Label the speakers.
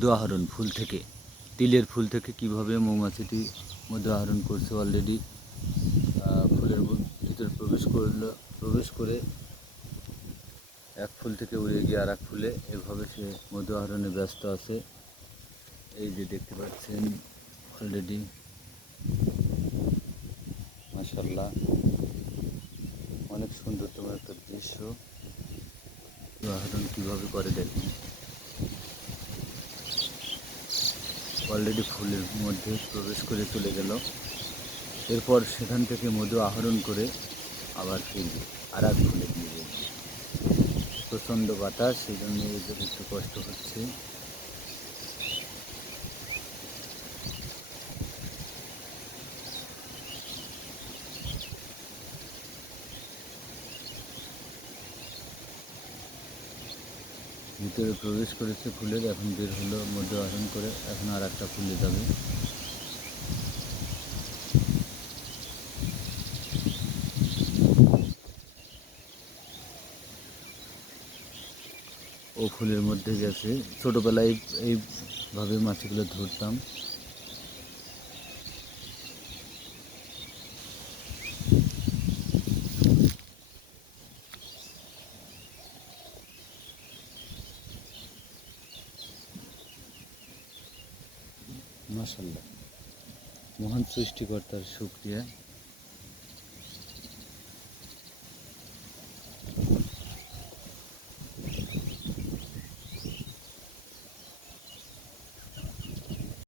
Speaker 1: মধু আহরণ ফুল থেকে। তিলের ফুল থেকে কীভাবে মৌমাছিটি মধু আহরণ করছে অলরেডি ফুলের ভিতরে প্রবেশ করল, প্রবেশ করে এক ফুল থেকে উড়ে গিয়ে আর এক ফুলে এভাবে সে মধু আহরণে ব্যস্ত আছে। এই যে দেখতে পাচ্ছেন অলরেডি মাসাল্লাহ অনেক সুন্দরতম একটা দৃশ্য। মধু আহরণ কীভাবে করে দেখেন। অলরেডি ফুলের মধ্যে প্রবেশ করে চলে গেল। এরপর সেখান থেকে মধু আহরণ করে আবার ফিরবে, আর এক ফুলে দিয়ে প্রচণ্ড বাতাস সেই জন্য একটু কষ্ট হচ্ছে। ভিতরে প্রবেশ করেছে ফুলের এখন বের হলো, মধ্যে আসন করে এখন আর একটা ফুলে যাবে। ও ফুলের মধ্যে গেছে। ছোটোবেলায় এইভাবে মাছগুলো ধরতাম। মাসাল্লাহ মহান সৃষ্টিকর্তার শুক্রিয়া